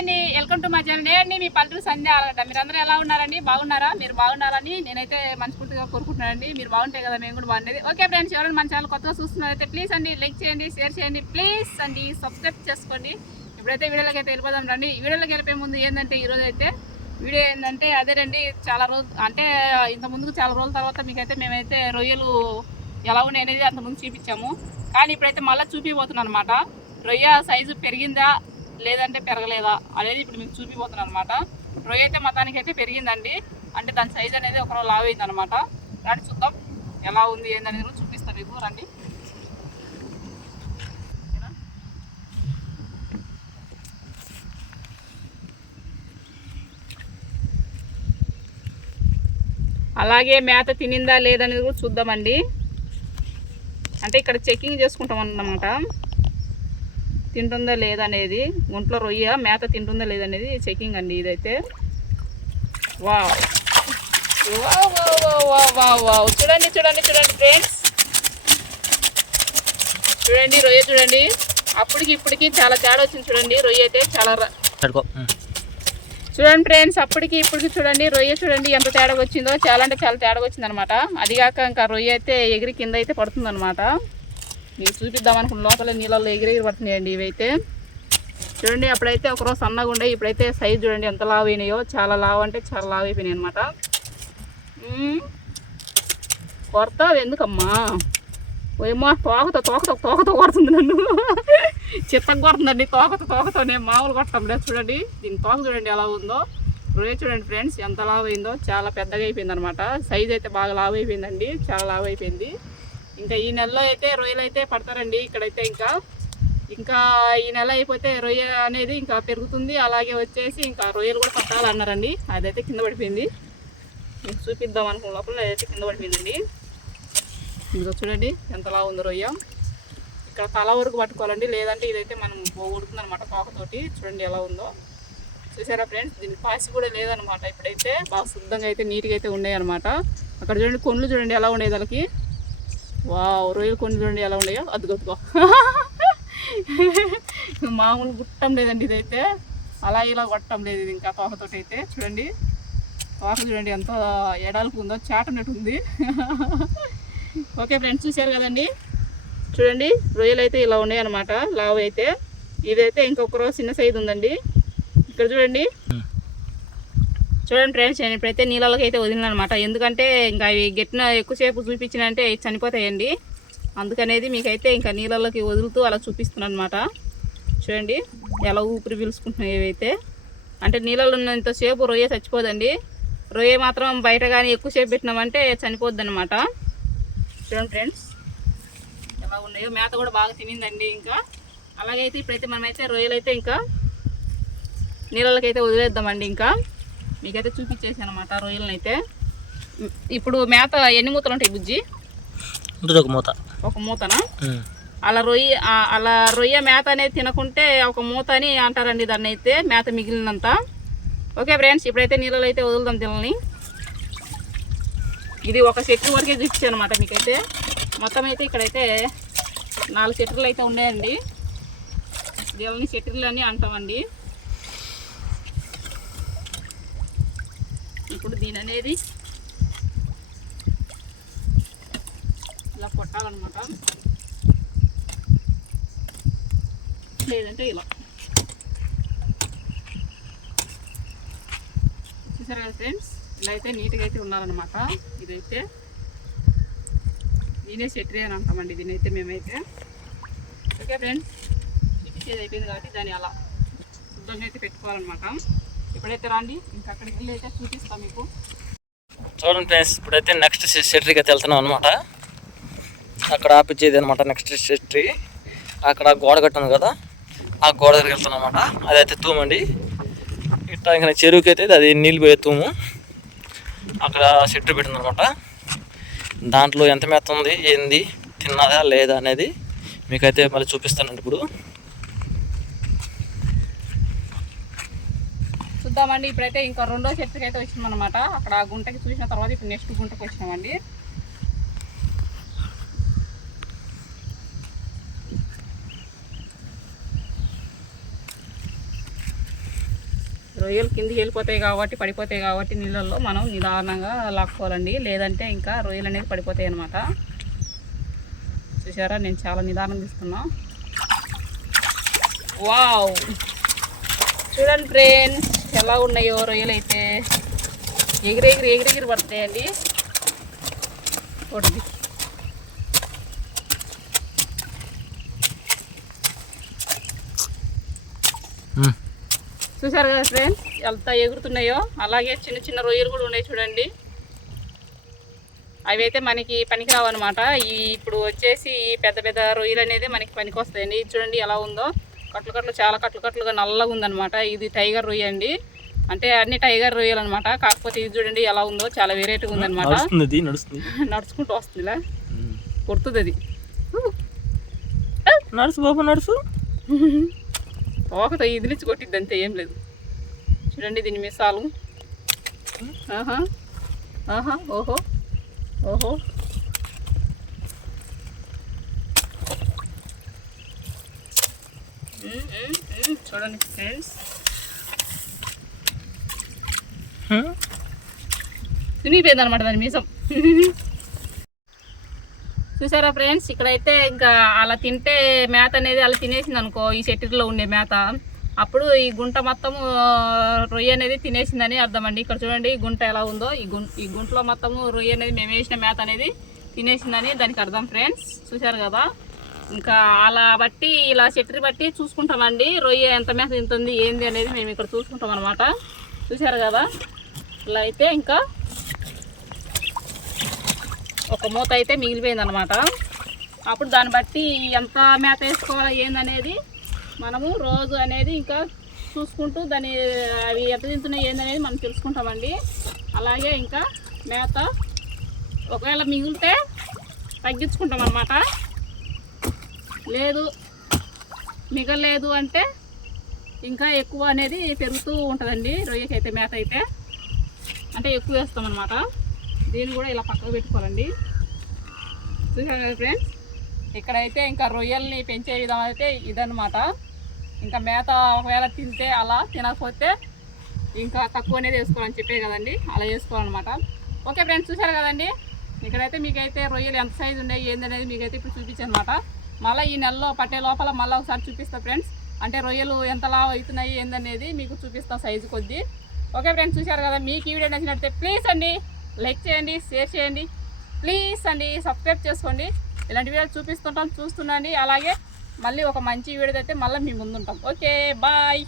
అండి welcome to మా channel నేనండి మీ పల్లెటూరు సంధ్య ఆలగడ్డ. మీరు అందరూ ఎలా ఉన్నారండి? బాగున్నారా? మీరు బాగున్నారని నేనైతే మనస్ఫూర్తిగా కోరుకుంటున్నానండి. మీరు బాగుంటాయి కదా మేము కూడా బాగుండేది. ఓకే ఫ్రెండ్స్ ఎవరైనా మన ఛానల్ కొత్తగా చూస్తున్నారైతే ప్లీజ్ అండి లైక్ చేయండి షేర్ చేయండి. ప్లీజ్ అండి సబ్స్క్రైబ్ చేసుకోండి. ఇప్పుడైతే వీడియోలోకి అయితే వెళ్ళిపోదాం రండి. ఈ వీడియోలోకి వెళ్ళిపోయే ముందు ఏంటంటే ఈరోజు అయితే వీడియో ఏంటంటే అదేనండి చాలా రోజు అంటే ఇంత ముందుకు చాలా రోజుల తర్వాత మీకైతే మేమైతే రొయ్యలు ఎలా ఉన్నాయి అనేది అంతకుముందు ముందు చూపించాము. కానీ ఇప్పుడైతే మళ్ళీ చూపిపోతున్నాను అనమాట రొయ్య సైజు పెరిగిందా? లేదంటే పెరగలేదా అనేది ఇప్పుడు మీకు చూపిపోతున్నాను అనమాట రొయ్య అయితే మొత్తానికి అయితే పెరిగిందండి. అంటే దాని సైజ్ అనేది ఒకరోజు లావ్ అయింది అనమాట రండి చూద్దాం. ఎలా ఉంది ఏందనేది కూడా చూపిస్తాను మీకు. రండి. అలాగే మేత తినిందా లేదనేది కూడా చూద్దామండి. అంటే ఇక్కడ చెకింగ్ చేసుకుంటాం అన్నమాట తింటుందా లేదనేది ఒంట్లో రొయ్య మేత తింటుందా లేదనేది చెకింగ్ అండి ఇదైతే. Wow. Wow wow wow wow wow wow. చూడండి చూడండి చూడండి ఫ్రెండ్స్ చూడండి రొయ్య చూడండి. అప్పటికి ఇప్పటికి చాలా తేడా వచ్చింది చూడండి రొయ్య అయితే చాలా చూడండి ఫ్రెండ్స్ అప్పటికి ఇప్పటికి చూడండి రొయ్య చూడండి ఎంత తేడా వచ్చిందో చాలా అంటే చాలా తేడా వచ్చింది అనమాట అదిగాక ఇంకా రొయ్య అయితే ఎగిరి కింద అయితే పడుతుంది అనమాట మీకు చూపిద్దాం అనుకున్న లోపల నీళ్ళల్లో ఎగిరి పడుతున్నాయండి ఇవైతే. చూడండి అప్పుడైతే ఒకరోజు సన్నగా ఉండే ఇప్పుడైతే సైజ్ చూడండి ఎంత లావు అయినాయో. చాలా లావు అంటే చాలా లావు అయిపోయినాయి అనమాట కొడతావు ఎందుకమ్మా? ఏమో తోకతో తోకతో తోకతో కొడుతుంది నన్ను. చిత్తకు కొడుతుందండి తోకతో తోకతో. నేను మామూలు కొట్టడం లేదు చూడండి. దీని తోక చూడండి ఎలా ఉందో. రొయ్య చూడండి ఫ్రెండ్స్ ఎంత లావు అయిందో. చాలా పెద్దగా అయిపోయింది అనమాట సైజ్ అయితే బాగా లావు అయిపోయిందండి. చాలా లావు అయిపోయింది. ఇంకా ఈ నెలలో అయితే రొయ్యలు అయితే పడతారండి ఇక్కడైతే ఇంకా. ఇంకా ఈ నెల అయిపోతే రొయ్య అనేది ఇంకా పెరుగుతుంది. అలాగే వచ్చేసి ఇంకా రొయ్యలు కూడా పట్టాలన్నారండి. అదైతే కింద పడిపోయింది. మీకు చూపిద్దాం అనుకున్న లోపల అదైతే కింద పడిపోయిందండి. ఇంకా చూడండి ఎంతలా ఉందో రొయ్య. ఇక్కడ తల వరకు పట్టుకోవాలండి. లేదంటే ఇదైతే మనం పోగొడుతుంది అనమాట తోకతోటి చూడండి ఎలా ఉందో. చూసారా ఫ్రెండ్స్? దీని పాసి కూడా లేదనమాట ఇప్పుడైతే. బాగా శుద్ధంగా అయితే నీట్గా అయితే ఉన్నాయి అనమాట అక్కడ చూడండి కొండ్లు చూడండి ఎలా ఉండేది వాళ్ళకి వావ్ రొయ్యలు కొన్ని చూడండి ఎలా ఉన్నాయో. అద్దుకొద్దుకో మామూలు గుట్టం లేదండి ఇదైతే. అలా ఇలా కొట్టడం లేదు ఇది ఇంకా తోకతోటి అయితే. చూడండి. తోక చూడండి ఎంత ఎడాలకు ఉందో చాటనట్టు ఉంది. ఓకే ఫ్రెండ్స్ చూశారు కదండి? చూడండి రొయ్యలు అయితే ఇలా ఉన్నాయి అనమాట లావు అయితే. ఇదైతే ఇంకొక రోజు చిన్న సైజు ఉందండి. ఇక్కడ చూడండి. Hmm. చూడండి ఫ్రెండ్స్ నేను ఇప్పుడైతే నీళ్ళలోకి అయితే వదిలినమాట ఎందుకంటే ఇంకా అవి గట్టిన ఎక్కువసేపు చూపించినంటే చనిపోతాయండి. అందుకనేది మీకైతే ఇంకా నీళ్ళలోకి వదులుతూ అలా చూపిస్తున్నాను అనమాట చూడండి ఎలా ఊపిరి పీల్చుకుంటున్నాయి ఇవైతే. అంటే నీళ్ళలో ఉన్నంతసేపు రొయ్య చచ్చిపోదండి. రొయ్య మాత్రం బయట కానీ ఎక్కువసేపు పెట్టినామంటే చనిపోద్ది అనమాట చూడండి ఫ్రెండ్స్ ఎలా ఉన్నాయో. మేత కూడా బాగా తినిందండి ఇంకా. అలాగైతే ఇప్పుడైతే మనమైతే రొయ్యలు అయితే ఇంకా నీళ్ళలోకి అయితే వదిలేద్దామండి ఇంకా. మీకైతే చూపించేసాను అనమాట రొయ్యలను అయితే ఇప్పుడు మేత ఎన్ని మూతలు ఉంటాయి బుజ్జి? ఒక మూత. ఒక మూతనా? అలా రొయ్య అలా రొయ్య మేత అనేది తినకుంటే ఒక మూత అని అంటారండి దాన్ని అయితే మేత మిగిలినంత. ఓకే ఫ్రెండ్స్ ఇప్పుడైతే నీళ్ళలో అయితే వదులుదాం తినని ఇది ఒక చెట్టు వరకే చూపించాను అనమాట మీకైతే. మొత్తం అయితే ఇక్కడైతే నాలుగు చెట్లు అయితే ఉన్నాయండి. దీనిని చెట్లు అని అంటామండి ఇప్పుడు దీని అనేది ఇలా కొట్టాలన్నమాట. లేదంటే ఇలా. చూసారు కదా ఫ్రెండ్స్? ఇలా అయితే నీట్గా అయితే ఉన్నారనమాట ఇదైతే దీనే సెట్రీ అని అంటామండి దీనైతే మేమైతే. Okay friends? ఇది అయిపోయింది కాబట్టి దాన్ని అలా శుద్ధంగా అయితే పెట్టుకోవాలన్నమాట. ఇప్పుడైతే రండి. ఇంకా అక్కడికి వెళ్ళి అయితే చూపిస్తాం మీకు. చూడండి ఫ్రెండ్స్ ఇప్పుడైతే నెక్స్ట్ సెట్రీకి అయితే వెళ్తున్నాం అనమాట అక్కడ ఆపించేది అనమాట నెక్స్ట్ సెట్రీ అక్కడ గోడ కట్టాను కదా ఆ గోడ దగ్గరికి వెళ్తున్నాం అనమాట అదైతే తూమండి ఇట్లా ఇంకా చెరువుకి అయితే అది నీళ్ళు పోయే తూము. అక్కడ సెట్రీ పెట్టింది అనమాట దాంట్లో ఎంత మెత్త ఉంది ఏంది తిన్నదా లేదా అనేది మీకైతే మళ్ళీ చూపిస్తానండి ఇప్పుడు. చూద్దామండి. ఇప్పుడైతే ఇంకా రెండో చెట్టుకి అయితే వచ్చినాం అనమాట అక్కడ ఆ గుంటకి చూసిన తర్వాత ఇప్పుడు నెక్స్ట్ గుంటకి వచ్చినామండి. రొయ్యలు కిందికి వెళ్ళిపోతాయి కాబట్టి పడిపోతాయి కాబట్టి నీళ్ళల్లో మనం నిదానంగా లాక్కోవాలండి. లేదంటే ఇంకా రొయ్యలు అనేది పడిపోతాయి అనమాట చూసారా? నేను చాలా నిదానం తీస్తున్నా వావ్! చూడండి ఫ్రెండ్స్. ఎలా ఉన్నాయో రొయ్యలు అయితే ఎగిరెగిరి ఎగిరెగిరి పడతాయండి. చూడండి చూసారు కదా ఫ్రెండ్స్ ఎంత ఎగురుతున్నాయో. అలాగే చిన్న చిన్న రొయ్యలు కూడా ఉన్నాయి చూడండి. అవి అయితే మనకి పనికి రావన్నమాట ఈ ఇప్పుడు వచ్చేసి పెద్ద పెద్ద రొయ్యలు అనేది మనకి పనికి వస్తాయండి. చూడండి ఎలా ఉందో. కట్లు కట్లు చాలా కట్లు కట్లుగా నల్లగా ఉందన్నమాట. ఇది టైగర్ రొయ్య అండి. అంటే అన్ని టైగర్ రొయ్యలు అనమాట కాకపోతే ఇది చూడండి ఎలా ఉందో చాలా వెరైటీగా ఇది నడుస్తుంది. నడుచుకుంటూ వస్తుందిలా. కొడుతుంది అది నడుసు బాబు నడుసు. తోకతో ఇదిలిచ్చి కొట్టిద్ది అంతే ఏం లేదు. చూడండి దీని మిసాలు. ఆహా. ఆహా ఓహో. ఓహో. చూడండి ఫ్రెండ్స్ తినిగిపోయింది అనమాట దాని మీసం. చూసారా ఫ్రెండ్స్ ఇక్కడైతే ఇంకా అలా తింటే మేత అనేది అలా తినేసింది అనుకో ఈ చెట్టులో ఉండే మేత. అప్పుడు ఈ గుంట మొత్తం రొయ్య అనేది తినేసిందని అర్థం అండి. ఇక్కడ చూడండి ఈ గుంట ఎలా ఉందో. ఈ గుం ఈ గుంటలో మొత్తము రొయ్య అనేది మేము వేసిన మేత అనేది తినేసిందని దానికి అర్థం ఫ్రెండ్స్ చూసారు కదా? ఇంకా అలా బట్టి ఇలా చెట్టు బట్టి చూసుకుంటామండి. రొయ్య ఎంత మేత తింటుంది ఏంది అనేది మేము ఇక్కడ చూసుకుంటాం అనమాట చూసారు కదా? ఇలా అయితే ఇంకా ఒక మూత అయితే మిగిలిపోయింది అనమాట అప్పుడు దాన్ని బట్టి ఎంత మేత వేసుకోవాలా ఏందనేది మనము రోజు అనేది ఇంకా చూసుకుంటూ దాన్ని అవి ఎంత తింటున్నాయి ఏందనేది మనం తెలుసుకుంటామండి. అలాగే ఇంకా మేత ఒకవేళ మిగిలితే తగ్గించుకుంటాం అనమాట లేదు మిగలేదు అంటే ఇంకా ఎక్కువ అనేది పెరుగుతూ ఉంటుందండి. రొయ్యకి అయితే మేత అయితే అంటే ఎక్కువ వేస్తాం అనమాట దీన్ని కూడా ఇలా పక్కకు పెట్టుకోవాలండి. చూసారు కదా ఫ్రెండ్స్? ఇక్కడైతే ఇంకా రొయ్యల్ని పెంచే విధం అయితే ఇదనమాట ఇంకా మేత ఒకవేళ తింటే అలా తినకపోతే ఇంకా తక్కువ అనేది వేసుకోవాలని చెప్పే కదండి. అలా వేసుకోవాలన్నమాట. ఓకే ఫ్రెండ్స్ చూసారు కదండి? ఇక్కడైతే మీకైతే రొయ్యలు ఎంత సైజు ఉన్నాయి ఏందనేది మీకైతే ఇప్పుడు చూపించాను అనమాట మళ్ళీ ఈ నెలలో పట్టే లోపల మళ్ళీ ఒకసారి చూపిస్తా ఫ్రెండ్స్. అంటే రొయ్యలు ఎంతలా అవుతున్నాయి ఏందనేది మీకు చూపిస్తా సైజు కొద్దీ. ఓకే ఫ్రెండ్స్ చూశారు కదా? మీకు ఈ వీడియో నచ్చినట్టే ప్లీజ్ అండి లైక్ చేయండి షేర్ చేయండి. ప్లీజ్ అండి సబ్స్క్రైబ్ చేసుకోండి. ఇలాంటి వీడియోలు చూపిస్తుంటాం చూస్తుండండి అలాగే మళ్ళీ ఒక మంచి వీడియో అయితే మళ్ళీ మీ ముందుంటాం. Okay bye.